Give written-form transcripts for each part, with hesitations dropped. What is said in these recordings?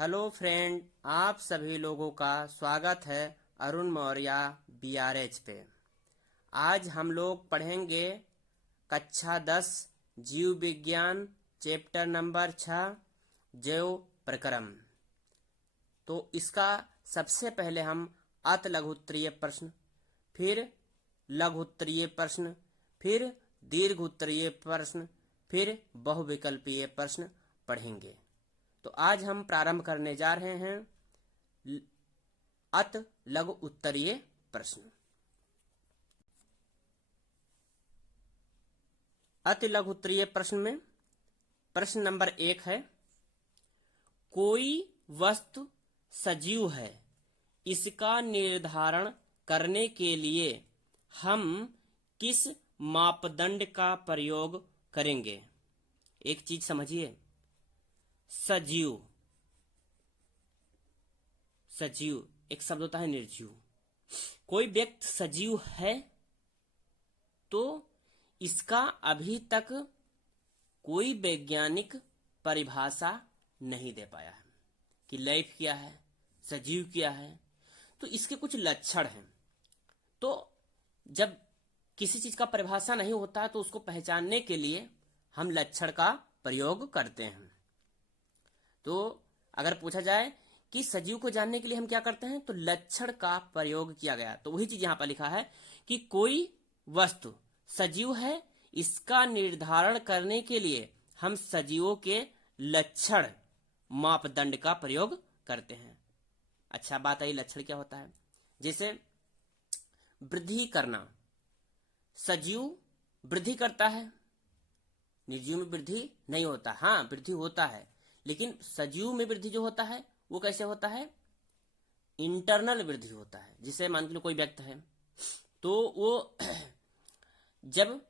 Hello friend, आप सभी लोगों का स्वागत है अरुण मौर्य बीआरएच पे। आज हम लोग पढ़ेंगे कक्षा 10 जीव विज्ञान चैप्टर नंबर 6 जैव प्रक्रम। तो इसका सबसे पहले हम अत लघुत्तरीय प्रश्न, फिर लघुत्तरीय प्रश्न, फिर दीर्घोत्तरीय प्रश्न, फिर बहुविकल्पीय प्रश्न पढ़ेंगे। तो आज हम प्रारंभ करने जा रहे हैं अत लघु उत्तरीय प्रश्न। अति लघु उत्तरीय प्रश्न में प्रश्न नंबर 1 है, कोई वस्तु सजीव है, इसका निर्धारण करने के लिए हम किस मापदंड का प्रयोग करेंगे। एक चीज समझिए, सजीव सजीव एक शब्द होता है निर्जीव। कोई व्यक्ति सजीव है तो इसका अभी तक कोई वैज्ञानिक परिभाषा नहीं दे पाया है कि लाइफ क्या है, सजीव क्या है। तो इसके कुछ लक्षण हैं। तो जब किसी चीज का परिभाषा नहीं होता तो उसको पहचानने के लिए हम लक्षण का प्रयोग करते हैं। तो अगर पूछा जाए कि सजीव को जानने के लिए हम क्या करते हैं, तो लक्षण का प्रयोग किया गया। तो वही चीज यहां पर लिखा है कि कोई वस्तु सजीव है, इसका निर्धारण करने के लिए हम सजीवों के लक्षण मापदंड का प्रयोग करते हैं। अच्छा बात आई, लक्षण क्या होता है? जैसे वृद्धि करना, सजीव वृद्धि करता है, निर्जीव में वृद्धि नहीं होता। हाँ, वृद्धि होता है, लेकिन सजीव में वृद्धि जो होता है वो कैसे होता है? इंटरनल वृद्धि होता है। जिसे मान लो कोई व्यक्ति है तो वो जब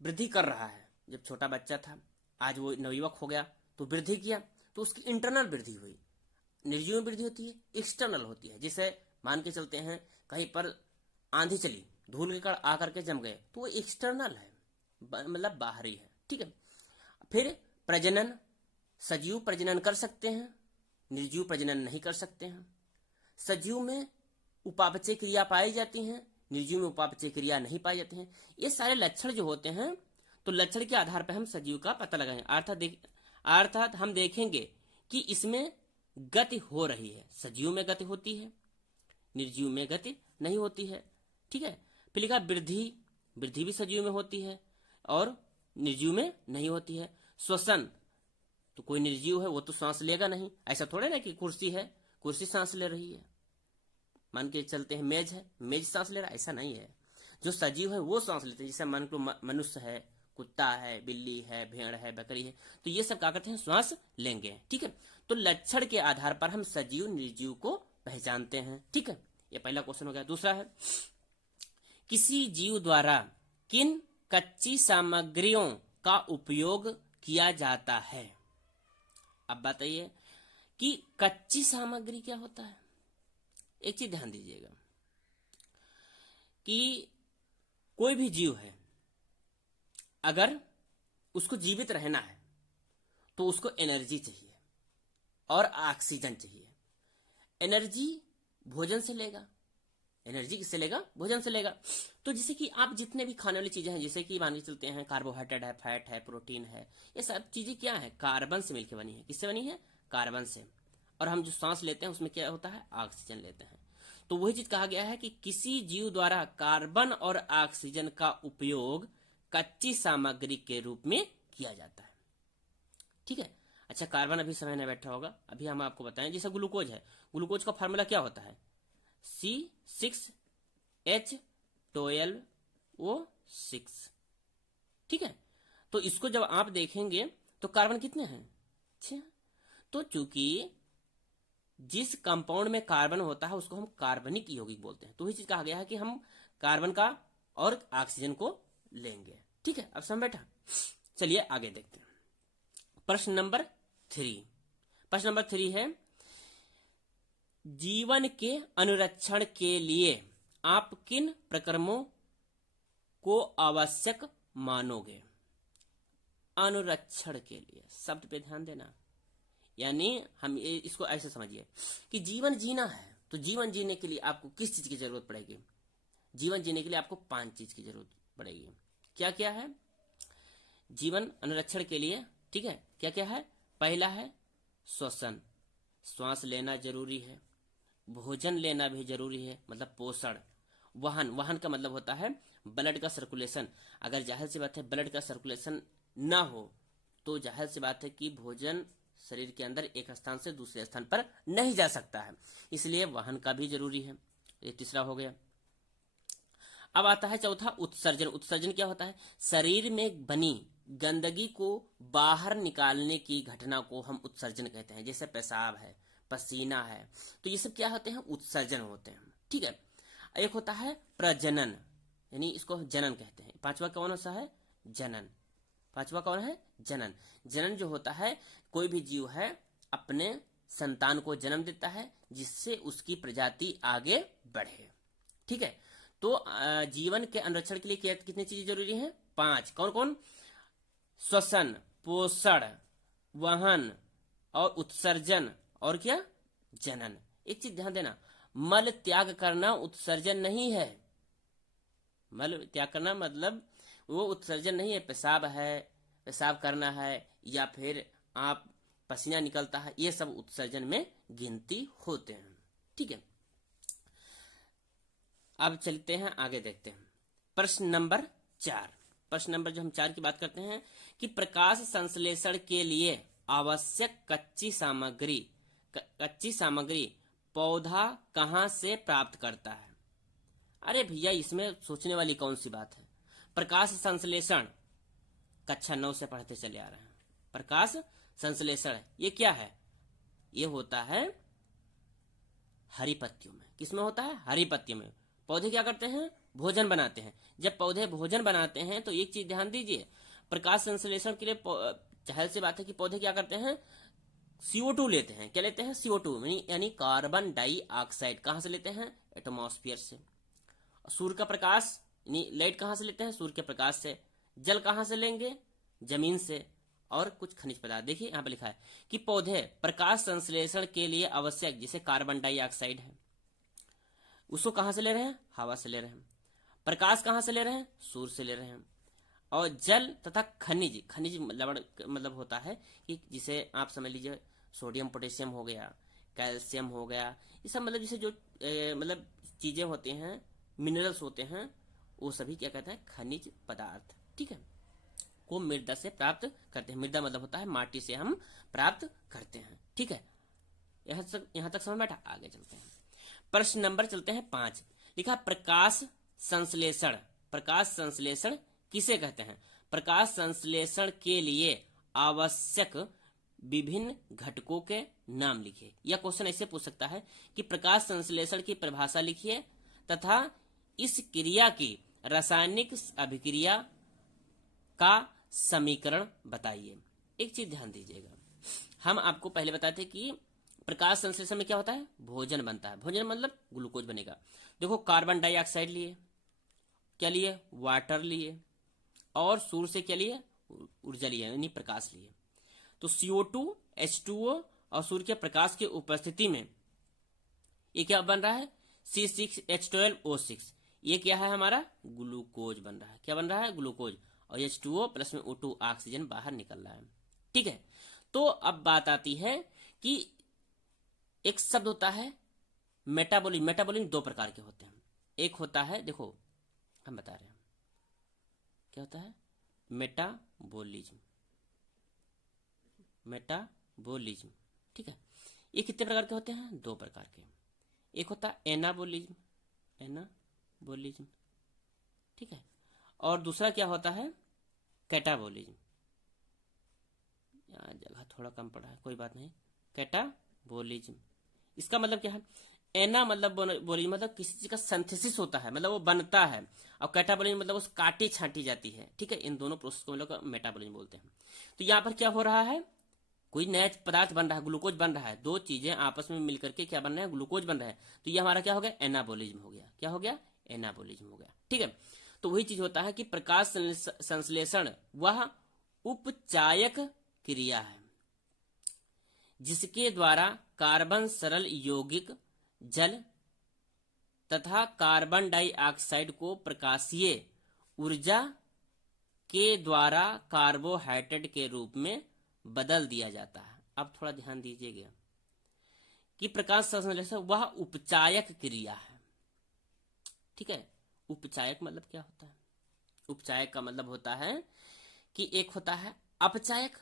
वृद्धि कर रहा है, जब छोटा बच्चा था, आज वो नवयुवक हो गया तो वृद्धि किया, तो उसकी इंटरनल वृद्धि हुई। निर्जीव में वृद्धि होती है, एक्सटर्नल होती है। जिसे मान के चलते हैं कहीं पर आंधी चली, धूल के कण आकर के जम गए, तो वो एक्सटर्नल है, मतलब बाहरी है। ठीक है। फिर प्रजनन, सजीव प्रजनन कर सकते हैं, निर्जीव प्रजनन नहीं कर सकते हैं। सजीव में उपापचय क्रिया पाई जाती है, निर्जीव में उपापचय क्रिया नहीं पाई जाती है। ये सारे लक्षण जो होते हैं, तो लक्षण के आधार पर हम सजीव का पता लगाएंगे। अर्थात हम देखेंगे कि इसमें गति हो रही है। सजीव में गति होती है, निर्जीव में गति नहीं होती है। ठीक है। फिर लिखा वृद्धि, वृद्धि भी सजीव में होती है और निर्जीव में नहीं होती है। श्वसन, तो कोई निर्जीव है वो तो सांस लेगा नहीं। ऐसा थोड़े ना कि कुर्सी है, कुर्सी सांस ले रही है। मान के चलते हैं मेज है, मेज सांस ले रहा है, ऐसा नहीं है। जो सजीव है वो सांस लेते हैं। जैसे मान लो मनुष्य है, कुत्ता है, बिल्ली है, भेड़ है, बकरी है, तो ये सब क्या करते हैं? श्वास लेंगे। ठीक है। तो लक्षण के आधार पर हम सजीव निर्जीव को पहचानते हैं। ठीक है, ये पहला क्वेश्चन हो गया। दूसरा है, किसी जीव द्वारा किन कच्ची सामग्रियों का उपयोग किया जाता है? अब बताइए कि कच्ची सामग्री क्या होता है। एक चीज ध्यान दीजिएगा कि कोई भी जीव है, अगर उसको जीवित रहना है तो उसको एनर्जी चाहिए और ऑक्सीजन चाहिए। एनर्जी भोजन से लेगा, एनर्जी किससे लेगा? भोजन से लेगा। तो जैसे कि आप जितने भी खाने वाली चीजें हैं, जैसे कि मान के चलते हैं कार्बोहाइड्रेट है, फैट है, प्रोटीन है, ये सब चीजें क्या है? कार्बन से मिलकर बनी है। किससे बनी है? कार्बन से। और हम जो सांस लेते हैं उसमें क्या होता है? ऑक्सीजन लेते हैं। तो वही चीज कहा गया है कि किसी जीव द्वारा कार्बन और ऑक्सीजन का उपयोग कच्ची सामग्री के रूप में किया जाता है। ठीक है। अच्छा, कार्बन अभी समय नहीं बैठा होगा, अभी हम आपको बताएं। जैसे ग्लूकोज है, ग्लूकोज का फार्मूला क्या होता है? C6H12O6। ठीक है। तो इसको जब आप देखेंगे तो कार्बन कितने हैं? 6। तो चूंकि जिस कंपाउंड में कार्बन होता है उसको हम कार्बनिक यौगिक बोलते हैं, तो वही चीज कहा गया है कि हम कार्बन का और ऑक्सीजन को लेंगे। ठीक है, अब समझ बैठा। चलिए आगे देखते हैं। प्रश्न नंबर 3। प्रश्न नंबर 3 है, जीवन के अनुरक्षण के लिए आप किन प्रक्रमों को आवश्यक मानोगे? अनुरक्षण के लिए, शब्द पे ध्यान देना। यानी हम इसको ऐसे समझिए कि जीवन जीना है तो जीवन जीने के लिए आपको किस चीज की जरूरत पड़ेगी? जीवन जीने के लिए आपको 5 चीज की जरूरत पड़ेगी। क्या क्या है जीवन अनुरक्षण के लिए? ठीक है, क्या क्या है? पहला है श्वसन, श्वास लेना जरूरी है। भोजन लेना भी जरूरी है, मतलब पोषण। वाहन, वाहन का मतलब होता है ब्लड का सर्कुलेशन। अगर जाहिर सी बात है ब्लड का सर्कुलेशन ना हो तो जाहिर सी बात है कि भोजन शरीर के अंदर एक स्थान से दूसरे स्थान पर नहीं जा सकता है, इसलिए वाहन का भी जरूरी है। ये तीसरा हो गया। अब आता है चौथा उत्सर्जन। उत्सर्जन क्या होता है? शरीर में बनी गंदगी को बाहर निकालने की घटना को हम उत्सर्जन कहते हैं। जैसे पेशाब है, पसीना है, तो ये सब क्या होते हैं? उत्सर्जन होते हैं। ठीक है। एक होता है प्रजनन, यानी इसको जनन कहते हैं। पांचवा कौन सा है? जनन। पांचवा कौन है? जनन। जनन जो होता है, कोई भी जीव है अपने संतान को जन्म देता है जिससे उसकी प्रजाति आगे बढ़े। ठीक है। तो जीवन के अनुरक्षण के लिए कितनी चीजें जरूरी हैं? 5। कौन कौन? श्वसन, पोषण, वहन और उत्सर्जन, और क्या? जनन। एक चीज ध्यान देना, मल त्याग करना उत्सर्जन नहीं है। मल त्याग करना मतलब वो उत्सर्जन नहीं है। पेशाब है, पेशाब करना है, या फिर आप पसीना निकलता है, ये सब उत्सर्जन में गिनती होते हैं। ठीक है। अब चलते हैं आगे, देखते हैं प्रश्न नंबर 4। प्रश्न नंबर जो हम 4 की बात करते हैं कि प्रकाश संश्लेषण के लिए आवश्यक कच्ची सामग्री पौधा कहां से प्राप्त करता है? अरे भैया, इसमें सोचने वाली कौन सी बात है? प्रकाश संश्लेषण कक्षा 9 से पढ़ते चले आ रहे हैं। प्रकाश संश्लेषण ये क्या है? ये होता है हरी पत्तियों में। किसमें होता है? हरी पत्तियों में। पौधे क्या करते हैं? भोजन बनाते हैं। जब पौधे भोजन बनाते हैं तो एक चीज ध्यान दीजिए, प्रकाश संश्लेषण के लिए जाहिर सी बात है कि पौधे क्या करते हैं? CO2 लेते हैं। क्या लेते हैं? CO2 यानी कार्बन डाइऑक्साइड। कहां से लेते हैं? एटमॉस्फेयर से। सूर्य का प्रकाश यानी लाइट कहां से लेते हैं? सूर्य के प्रकाश से। जल कहां से लेंगे? जमीन से। और कुछ खनिज पदार्थ। देखिए यहां पर लिखा है कि पौधे प्रकाश संश्लेषण के लिए आवश्यक, जैसे कार्बन डाइऑक्साइड है, उसको कहां से ले रहे हैं? हवा से ले रहे हैं। प्रकाश कहां से ले रहे हैं? सूर्य से ले रहे हैं। और जल तथा खनिज, खनिज मतलब होता है कि जिसे आप समझ लीजिए सोडियम पोटेशियम हो गया, कैल्शियम हो गया, ये सब मतलब जैसे जो मतलब चीजें होती हैं, मिनरल्स होते हैं, वो सभी क्या कहते हैं? खनिज पदार्थ। ठीक है, को मृदा से प्राप्त करते हैं। मृदा मतलब होता है माटी से हम प्राप्त करते हैं। ठीक है, यहां तक समझ में बैठा? आगे चलते हैं। प्रश्न नंबर चलते हैं 5। लिखा प्रकाश संश्लेषण। प्रकाश संश्लेषण किसे कहते हैं? प्रकाश संश्लेषण के लिए आवश्यक विभिन्न घटकों के नाम लिखिए। यह क्वेश्चन ऐसे पूछ सकता है कि प्रकाश संश्लेषण की परिभाषा लिखिए तथा इस क्रिया की रासायनिक अभिक्रिया का समीकरण बताइए। एक चीज ध्यान दीजिएगा, हम आपको पहले बताते कि प्रकाश संश्लेषण में क्या होता है? भोजन बनता है। भोजन मतलब ग्लूकोज बनेगा। देखो कार्बन डाइऑक्साइड लिए, क्या लिए? वाटर लिए, और सूर्य से क्या लिए? ऊर्जा लिए, यानी प्रकाश लिए। तो CO2, H2O और सूर्य के प्रकाश की उपस्थिति में ये क्या बन रहा है? C6H12O6। ये क्या है? हमारा ग्लूकोज बन रहा है। क्या बन रहा है? ग्लूकोज। और H2O प्लस में O2 ऑक्सीजन बाहर निकल रहा है। ठीक है, तो अब बात आती है कि एक शब्द होता है मेटाबॉलिज्म। मेटाबॉलिज्म 2 प्रकार के होते हैं। एक होता है, देखो हम बता रहे हैं क्या होता है मेटाबॉलिज्म। मेटाबॉलिज्म, ठीक है, ये कितने प्रकार के होते हैं? 2 प्रकार के। एक होता है एनाबॉलिज्म, एनाबॉलिज्म, ठीक है, और दूसरा क्या होता है? कैटाबॉलिज्म। यहाँ जगह थोड़ा कम पड़ा है, कोई बात नहीं। कैटाबॉलिज्म, इसका मतलब क्या है? एना मतलब बोलिज्म मतलब किसी चीज का सिंथेसिस होता है, मतलब वो बनता है। और कैटाबॉलिज्म मतलब उस काटी छांटी जाती है। ठीक है, इन दोनों प्रोसेस को हम लोग मेटाबॉलिज्म बोलते हैं। तो यहाँ पर क्या हो रहा है? कोई नया पदार्थ बन रहा है, ग्लूकोज बन रहा है। 2 चीजें आपस में मिलकर के क्या बन रहा है? ग्लूकोज बन रहा है। तो ये हमारा क्या हो गया? एनाबॉलिज्म हो गया। क्या हो गया? एनाबॉलिज्म हो गया। ठीक है, तो वही चीज होता है कि प्रकाश संश्लेषण वह उपचायक क्रिया है जिसके द्वारा कार्बन सरल यौगिक जल तथा कार्बन डाइऑक्साइड को प्रकाशीय ऊर्जा के द्वारा कार्बोहाइड्रेट के रूप में बदल दिया जाता है। अब थोड़ा ध्यान दीजिएगा कि प्रकाश संश्लेषण वह उपचायक क्रिया है। ठीक है, उपचायक मतलब क्या होता है? उपचायक का मतलब होता है कि एक होता है अपचायक,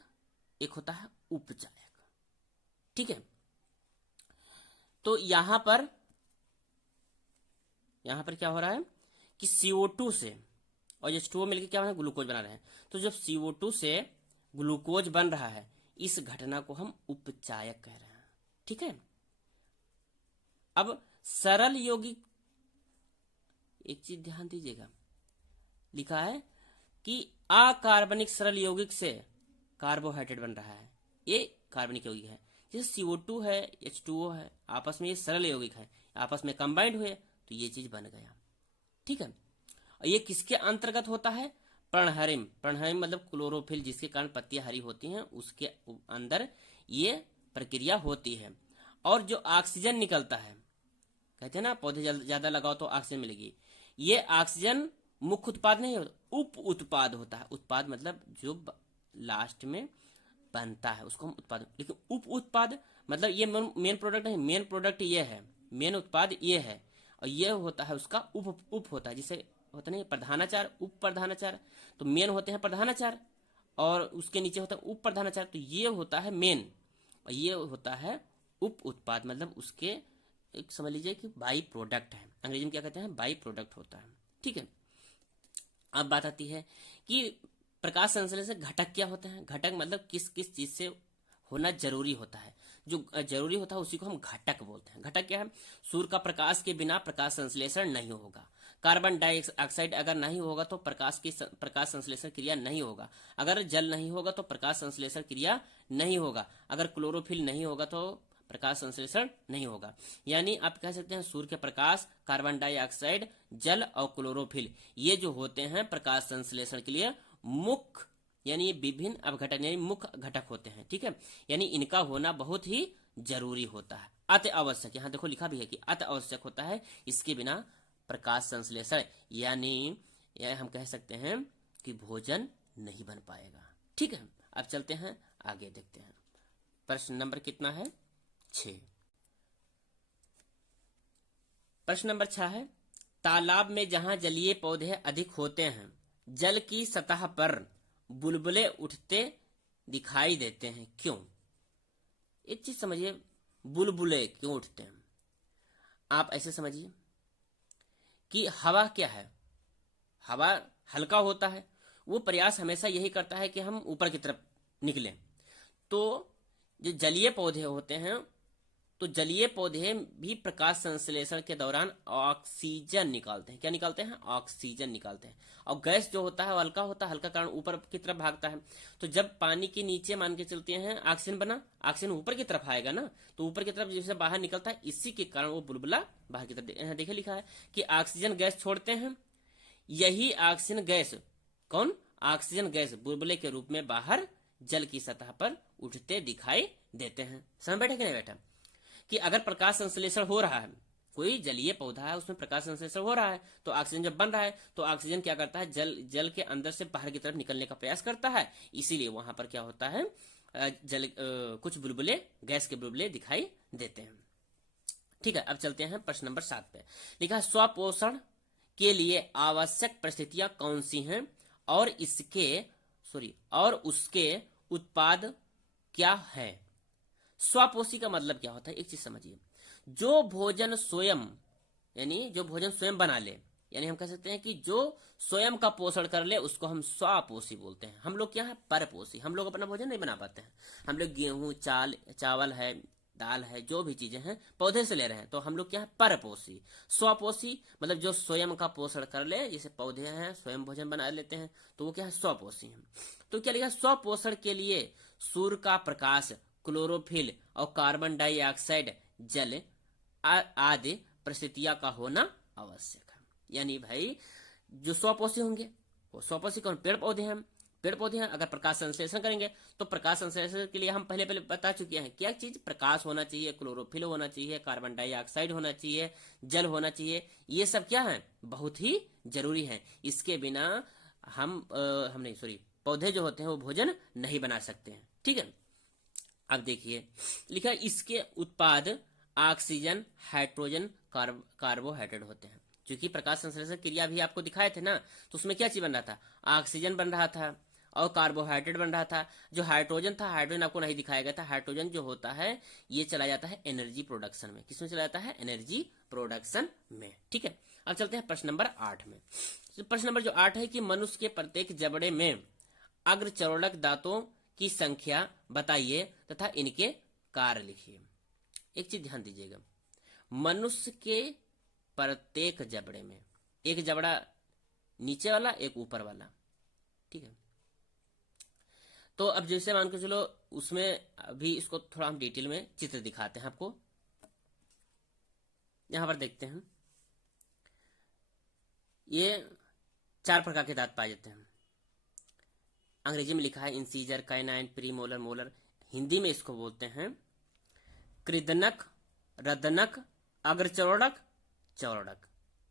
एक होता है उपचायक। ठीक है, तो यहां पर क्या हो रहा है कि CO2 से और H2O मिलकर क्या हो रहा है? ग्लूकोज बना रहे हैं। तो जब CO2 से ग्लूकोज बन रहा है, इस घटना को हम उपचायक कह रहे हैं। ठीक है, अब सरल यौगिक, एक चीज ध्यान दीजिएगा, लिखा है कि अकार्बनिक सरल यौगिक से कार्बोहाइड्रेट बन रहा है, ये कार्बनिक यौगिक है। जैसे CO2 है, H2O है, आपस में ये सरल यौगिक है, आपस में कंबाइंड हुए तो ये चीज बन गया। ठीक है, और ये किसके अंतर्गत होता है? पर्णहरिम। पर्णहरिम मतलब क्लोरोफिल, जिसके कारण पत्तियां हरी होती हैं, उसके अंदर ये प्रक्रिया होती है। और जो ऑक्सीजन निकलता है, कहते हैं ना पौधे ज्यादा लगाओ तो ऑक्सीजन मिलेगी, ये ऑक्सीजन मुख्य उत्पाद नहीं होता, उप उत्पाद होता है। उत्पाद मतलब जो लास्ट में बनता है उसको हम उत्पाद, लेकिन उप उत्पाद मतलब ये मेन प्रोडक्ट नहीं, मेन प्रोडक्ट ये है, मेन उत्पाद ये है, और ये होता है उसका उप होता है। जिसे होता नहीं प्रधानाचार, उप प्रधानाचार, तो मेन होते हैं प्रधानाचार और उसके नीचे होता है उप प्रधानाचार, तो ये होता है मेन और ये होता है उप उत्पाद, मतलब उसके एक समझ लीजिए कि बाई प्रोडक्ट है। अंग्रेजी में क्या कहते हैं? बाई प्रोडक्ट होता है। ठीक है, अब बात आती है कि प्रकाश संश्लेषण घटक क्या होते हैं? घटक मतलब किस किस चीज से होना जरूरी होता है, जो जरूरी होता है उसी को हम घटक बोलते हैं। घटक क्या है? सूर्य का प्रकाश के बिना प्रकाश संश्लेषण नहीं होगा। कार्बन डाइऑक्साइड अगर नहीं होगा तो प्रकाश संश्लेषण क्रिया नहीं होगा। अगर जल नहीं होगा तो प्रकाश संश्लेषण क्रिया नहीं होगा। अगर क्लोरोफिल नहीं होगा तो प्रकाश संश्लेषण नहीं होगा। यानी आप कह सकते हैं सूर्य के प्रकाश, कार्बन डाइऑक्साइड, जल और क्लोरोफिल, ये जो होते हैं प्रकाश संश्लेषण के लिए मुख्य, यानी ये विभिन्न अपघटक यानी मुख्य घटक होते हैं। ठीक है, यानी इनका होना बहुत ही जरूरी होता है, अति आवश्यक। यहाँ देखो लिखा भी है कि अति आवश्यक होता है, इसके बिना प्रकाश संश्लेषण यानी हम कह सकते हैं कि भोजन नहीं बन पाएगा। ठीक है, अब चलते हैं आगे, देखते हैं प्रश्न नंबर कितना है? 6। प्रश्न नंबर 6 है, तालाब में जहां जलीय पौधे अधिक होते हैं, जल की सतह पर बुलबुले उठते दिखाई देते हैं, क्यों? एक चीज समझिए, बुलबुले क्यों उठते हैं? आप ऐसे समझिए कि हवा क्या है, हवा हल्का होता है, वो प्रयास हमेशा यही करता है कि हम ऊपर की तरफ निकलें। तो जो जलीय पौधे होते हैं, तो जलीय पौधे भी प्रकाश संश्लेषण के दौरान ऑक्सीजन निकालते हैं। क्या निकालते हैं? ऑक्सीजन निकालते हैं। और गैस जो होता है वो हल्का होता है, हल्का कारण ऊपर की तरफ भागता है। तो जब पानी के नीचे मान के चलते हैं ऑक्सीजन बना, ऑक्सीजन ऊपर की तरफ आएगा ना, तो ऊपर की तरफ जैसे बाहर निकलता है, इसी के कारण वो बुलबुला बाहर की तरफ। यहाँ देखिए लिखा है कि ऑक्सीजन गैस छोड़ते हैं, यही ऑक्सीजन गैस, कौन? ऑक्सीजन गैस बुलबुले के रूप में बाहर जल की सतह पर उठते दिखाई देते हैं। समझ बैठे कि नहीं बैठा? कि अगर प्रकाश संश्लेषण हो रहा है, कोई जलीय पौधा है उसमें प्रकाश संश्लेषण हो रहा है, तो ऑक्सीजन जब बन रहा है तो ऑक्सीजन क्या करता है? जल के अंदर से बाहर की तरफ निकलने का प्रयास करता है, इसीलिए वहां पर क्या होता है? कुछ बुलबुले, गैस के बुलबुले दिखाई देते हैं। ठीक है, अब चलते हैं प्रश्न नंबर 7 पे। लिखा है स्वपोषण के लिए आवश्यक परिस्थितियां कौन सी हैं और उसके उत्पाद क्या है? स्वपोषी का मतलब क्या होता है? एक चीज समझिए, जो भोजन स्वयं, यानी जो भोजन स्वयं बना ले, यानी हम कह सकते हैं कि जो स्वयं का पोषण कर ले उसको हम स्वपोषी बोलते हैं। हम लोग क्या है? परपोषी। हम लोग अपना भोजन नहीं बना पाते हैं, हम लोग गेहूं, चावल है, दाल है, जो भी चीजें हैं पौधे से ले रहे हैं, तो हम लोग क्या है? परपोषी। स्वपोषी मतलब जो स्वयं का पोषण कर ले, जैसे पौधे हैं स्वयं भोजन बना लेते हैं, तो वो क्या है? स्वपोषी है। तो क्या लिखा? स्वपोषण के लिए सूर्य का प्रकाश, क्लोरोफिल और कार्बन डाइऑक्साइड, जल आदि परिस्थितियां का होना आवश्यक है। यानी भाई जो स्वपोषी होंगे, वो स्वपोषी कौन? पेड़ पौधे हैं। पेड़ पौधे हैं, अगर प्रकाश संश्लेषण करेंगे तो प्रकाश संश्लेषण के लिए हम पहले पहले बता चुके हैं क्या चीज, प्रकाश होना चाहिए, क्लोरोफिल होना चाहिए, कार्बन डाइऑक्साइड होना चाहिए, जल होना चाहिए। ये सब क्या है, बहुत ही जरूरी है। इसके बिना हम नहीं सॉरी पौधे जो होते हैं वो भोजन नहीं बना सकते हैं। ठीक है, अब देखिए लिखा है इसके उत्पाद ऑक्सीजन, हाइड्रोजन, कार्बोहाइड्रेट होते हैं। क्योंकि प्रकाश संश्लेषण क्रिया भी आपको दिखाए थे ना, तो उसमें क्या चीज बन रहा था, ऑक्सीजन बन रहा था और कार्बोहाइड्रेट बन रहा था। जो हाइड्रोजन था, हाइड्रोजन आपको नहीं दिखाया गया था। हाइड्रोजन जो होता है ये चला जाता है एनर्जी प्रोडक्शन में। किसमें चला जाता है, एनर्जी प्रोडक्शन में। ठीक है, अब चलते हैं प्रश्न नंबर 8 में। तो प्रश्न नंबर जो 8 है कि मनुष्य के प्रत्येक जबड़े में अग्रचौड़क दांतों की संख्या बताइए तथा इनके कार्य लिखिए। एक चीज ध्यान दीजिएगा, मनुष्य के प्रत्येक जबड़े में, एक जबड़ा नीचे वाला एक ऊपर वाला, ठीक है। तो अब जैसे मान के चलो उसमें अभी इसको थोड़ा हम डिटेल में चित्र दिखाते हैं आपको। यहां पर देखते हैं ये 4 प्रकार के दांत पाए जाते हैं। अंग्रेजी में लिखा है इंसीजर, काइनाइन, प्रीमोलर, मोलर। हिंदी में इसको बोलते हैं कृदनक, रदनक, अग्रचौड़क, चौड़क।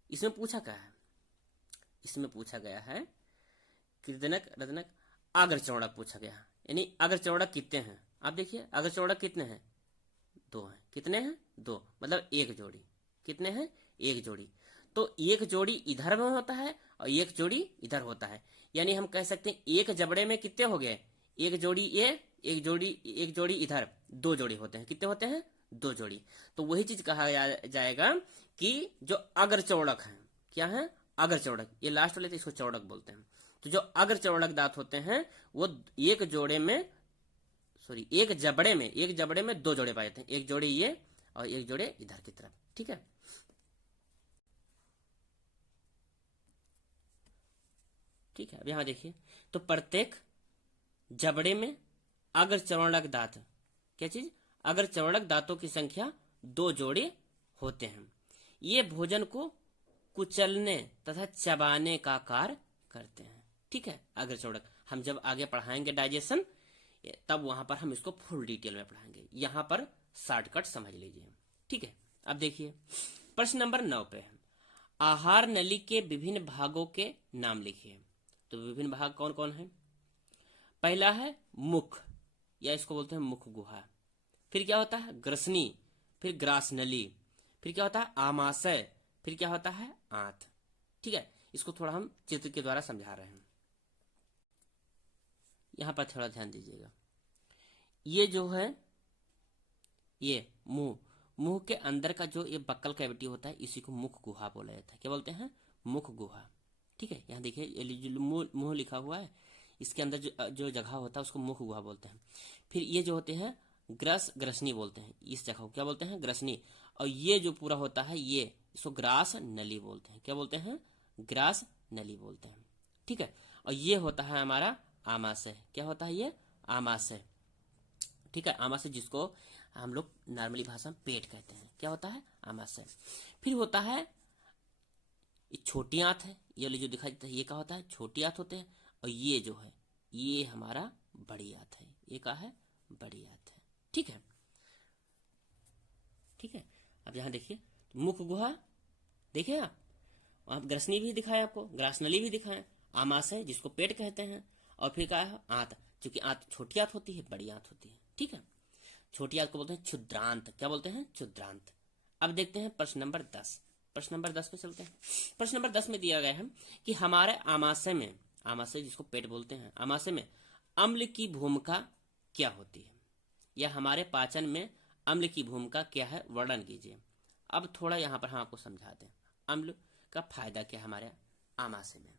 इसमें पूछा क्या है, इसमें पूछा गया है कृदनक, रदनक, अग्रचौड़क पूछा गया है। यानी अग्रचौड़क कितने हैं, आप देखिए अग्रचौड़क कितने हैं, 2 हैं। कितने हैं, 2, मतलब एक जोड़ी। कितने हैं, एक जोड़ी। तो एक जोड़ी इधर में होता है और एक जोड़ी इधर होता है। यानी हम कह सकते हैं एक जबड़े में कितने हो गए, एक जोड़ी ये, एक जोड़ी इधर, 2 जोड़ी होते हैं। कितने होते हैं, 2 जोड़ी। तो वही चीज कहा जाएगा कि जो अग्रचौड़क है, क्या है, अग्रचौड़क। ये लास्ट वाले तो इसको चौड़क बोलते हैं। तो जो अग्रचौड़क दांत होते हैं वो एक जोड़े में एक जबड़े में 2 जोड़े पाए जाते हैं। एक जोड़े ये और एक जोड़े इधर की तरफ। ठीक है, ठीक है। अब यहां देखिए तो प्रत्येक जबड़े में अग्रचौड़क दांत, क्या चीज, अग्रचौड़क दांतों की संख्या 2 जोड़े होते हैं। ये भोजन को कुचलने तथा चबाने का कार्य करते हैं। ठीक है, अग्रचौड़क हम जब आगे पढ़ाएंगे डाइजेशन, तब वहां पर हम इसको फुल डिटेल में पढ़ाएंगे। यहां पर शॉर्टकट समझ लीजिए। ठीक है, अब देखिए प्रश्न नंबर 9 पे है आहार नली के विभिन्न भागों के नाम लिखिए। तो विभिन्न भाग कौन कौन है, पहला है मुख, या इसको बोलते हैं मुख गुहा। फिर क्या होता है, ग्रसनी, फिर ग्रास नली, फिर क्या होता है, आमाशय, फिर क्या होता है, आंत। ठीक है, इसको थोड़ा हम चित्र के द्वारा समझा रहे हैं। यहां पर थोड़ा ध्यान दीजिएगा, ये जो है ये मुंह के अंदर का जो ये बक्कल कैविटी होता है इसी को मुख गुहा बोला जाता है। क्या बोलते हैं, मुख गुहा। ठीक है, यहाँ देखिए ये जो मुंह लिखा हुआ है इसके अंदर जो जगह होता है उसको मुख गुहा बोलते हैं। फिर ये जो होते हैं ग्रसनी बोलते हैं, इस जगह को क्या बोलते हैं, ग्रसनी। और ये जो पूरा होता है ये इसको ग्रास नली बोलते हैं। क्या बोलते हैं, ग्रास नली बोलते हैं। ठीक है, और ये होता है हमारा आमाशय। क्या होता है, ये आमाशय। ठीक है, आमाशय जिसको हम लोग नॉर्मली भाषा में पेट कहते हैं। क्या होता है, आमाशय। फिर होता है ये छोटी आंत है, ये जो दिखाई देता है ये क्या होता है, छोटी आंत होते हैं। और ये जो है ये हमारा बड़ी आंत है। ये क्या है, बड़ी आंत है। ठीक है, ठीक है। अब यहां देखिए मुख गुहा देखिए आप, वहां ग्रसनी भी दिखाया आपको, ग्रासनली भी दिखाया, आमाशय जिसको पेट कहते हैं, और फिर क्या है, आंत। क्योंकि आंत छोटी आंत होती है, बड़ी आंत होती है। ठीक है, छोटी आंत को बोलते हैं क्षुद्रांत। क्या बोलते हैं, क्षुद्रांत। अब देखते हैं प्रश्न नंबर 10। प्रश्न नंबर 10 पे चलते हैं। प्रश्न नंबर 10 में दिया गया है कि हमारे आमाशय में, आमाशय जिसको पेट बोलते हैं, आमाशय में अम्ल की भूमिका क्या होती है, या हमारे पाचन में अम्ल की भूमिका क्या है, वर्णन कीजिए। अब थोड़ा यहाँ पर हम आपको समझा दें अम्ल का फायदा क्या है हमारे आमाशय में।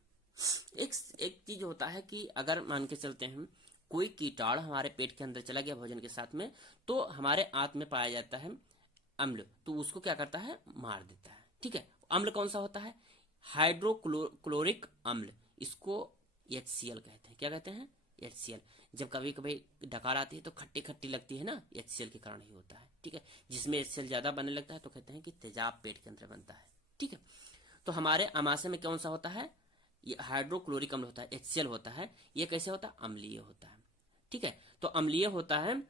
एक चीज होता है कि अगर मान के चलते हैं कोई कीटाणु हमारे पेट के अंदर चला गया भोजन के साथ में, तो हमारे आंत में पाया जाता है अम्ल, तो उसको क्या करता है, मार देता है। ठीक है, अम्ल कौन सा होता है, हाइड्रोक्लोरिक अम्ल, इसको HCl कहते हैं। क्या कहते हैं, HCl। जब कभी कभी डकार आती है तो खट्टी खट्टी लगती है ना, HCl के कारण ही होता है। ठीक है, जिसमें HCl ज्यादा बनने लगता है तो कहते हैं कि तेजाब पेट के अंदर बनता है। ठीक है, तो हमारे आमाशय में कौन सा होता है, ये हाइड्रोक्लोरिक अम्ल होता है, HCl होता है, ये कैसे होता है, अम्लीय होता है। ठीक है, तो अम्लीय होता है,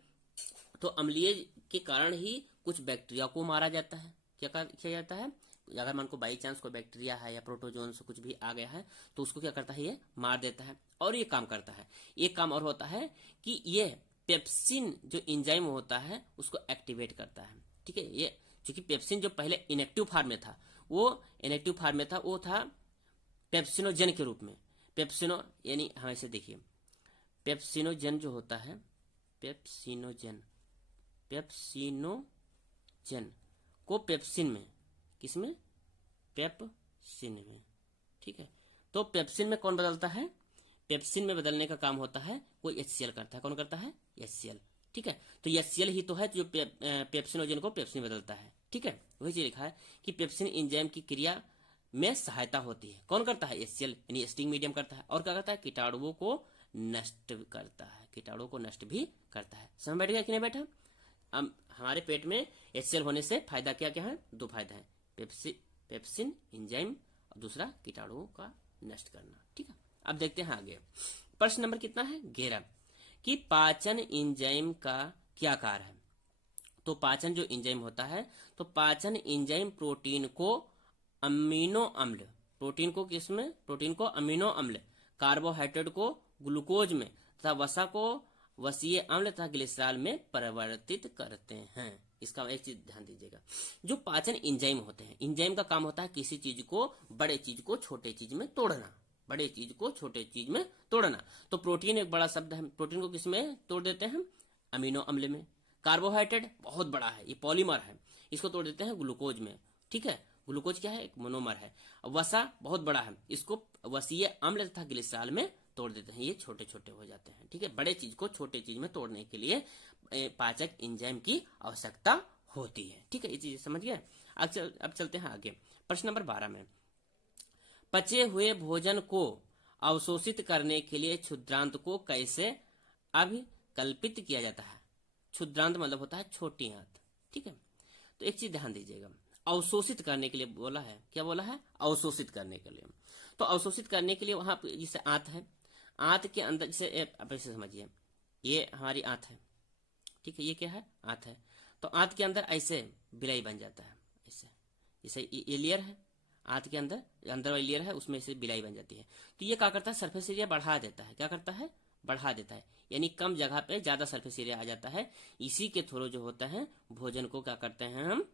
तो अम्लीय के कारण ही कुछ बैक्टीरिया को मारा जाता है। क्या किया जाता है, अगर मन को बाई चांस कोई बैक्टीरिया है या प्रोटोजोन्स कुछ भी आ गया है तो उसको क्या करता है, ये मार देता है। और ये काम करता है, एक काम और होता है कि ये पेप्सिन जो एंजाइम होता है उसको एक्टिवेट करता है। ठीक है, ये क्योंकि पेप्सिन जो पहले इनएक्टिव फॉर्म में था, वो इनएक्टिव फॉर्म में था, वो था पेप्सिनोजन के रूप में। पेप्सिनो यानी हम ऐसे देखिए, पेप्सिनोजन जो होता है, पेप्सिनोजन को पेप्सिन में, किसमें, पेप्सिन में। ठीक है, तो पेप्सिन में कौन बदलता है, पेप्सिन में बदलने का काम होता है कोई HCl करता है। कौन करता है, HCl। ठीक है, तो HCl ही तो है जो पेप्सिनोजन को पेप्सिन में बदलता है। ठीक है, वही चीज लिखा है कि पेप्सिन एंजाइम की क्रिया में सहायता होती है। कौन करता है, HCl यानी स्टिंग मीडियम करता है। और क्या करता है, कीटाणुओं को नष्ट करता है, कीटाणुओं को नष्ट भी करता है। समझ बैठ गया कि नहीं बैठा। अब हमारे पेट में HCl होने से फायदा क्या क्या है, दो फायदा है, पेप्सिन एंजाइम और दूसरा कीटाणुओं का नष्ट करना। ठीक है, अब देखते हैं आगे। प्रश्न नंबर कितना है, 11, कि पाचन एंजाइम का क्या कार्य है। तो पाचन जो एंजाइम होता है, तो पाचन एंजाइम प्रोटीन को अमीनो अम्ल, प्रोटीन को किसमें, प्रोटीन को अमीनो अम्ल, कार्बोहाइड्रेट को ग्लूकोज में तथा वसा को वसीय अम्ल तथा ग्लिसरॉल में परिवर्तित करते हैं। इसका एक चीज ध्यान दीजिएगा, जो पाचन एंजाइम होते हैं, एंजाइम का काम होता है किसी चीज को, बड़े चीज को छोटे चीज में तोड़ना, बड़े चीज को छोटे चीज में तोड़ना। तो प्रोटीन एक बड़ा शब्द है, प्रोटीन को किसमें तोड़ देते हैं, अमीनो अम्ल में। कार्बोहाइड्रेट बहुत बड़ा है, ये पॉलीमर है, इसको तोड़ देते हैं ग्लूकोज में। ठीक है, ग्लूकोज क्या है, एक मोनोमर है। वसा बहुत बड़ा है, इसको वसीय अम्ल तथा ग्लिसरॉल में तोड़ देते हैं, ये छोटे छोटे हो जाते हैं। ठीक है, बड़े चीज को छोटे चीज में तोड़ने के लिए पाचक एंजाइम की आवश्यकता होती है। ठीक है, ये चीज समझ गए। अब चलते हैं आगे। प्रश्न नंबर 12 में, पचे हुए भोजन को अवशोषित करने के लिए क्षुद्रांत को कैसे अभिकल्पित किया जाता है। क्षुद्रांत मतलब होता है छोटी आंत। ठीक है, तो एक चीज ध्यान दीजिएगा, अवशोषित करने के लिए बोला है, क्या बोला है, अवशोषित करने के लिए। तो अवशोषित करने के लिए वहां जैसे आंत है, आंत के अंदर जैसे आप ऐसे समझिए, ये हमारी आंत है। ठीक है, ये क्या है, आंत है। तो आंत के अंदर ऐसे बिलाई बन जाता है, ऐसे, जैसे ये लेयर है आंत के अंदर, अंदर वाली लेयर है, उसमें से बिलाई बन जाती है। तो ये क्या करता है, सरफेस एरिया बढ़ा देता है। क्या करता है, बढ़ा देता है, यानी कम जगह पे ज्यादा सरफेस एरिया आ जाता है। इसी के थ्रू जो होता है भोजन को क्या करते हैं हम,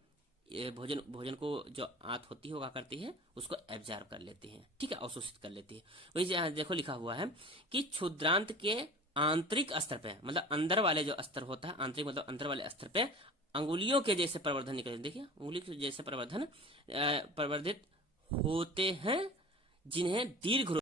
ये भोजन को जो आंत होती है वो क्या करती है, उसको एब्जॉर्ब कर लेती है। ठीक है, अवशोषित कर लेती है। वही देखो लिखा हुआ है कि क्षुद्रांत के आंतरिक स्तर पे, मतलब अंदर वाले जो स्तर होता है, आंतरिक मतलब अंदर वाले स्तर पे अंगुलियों के जैसे प्रवर्धन निकल, देखिए उंगली के जैसे प्रवर्धित होते हैं, जिन्हें दीर्घ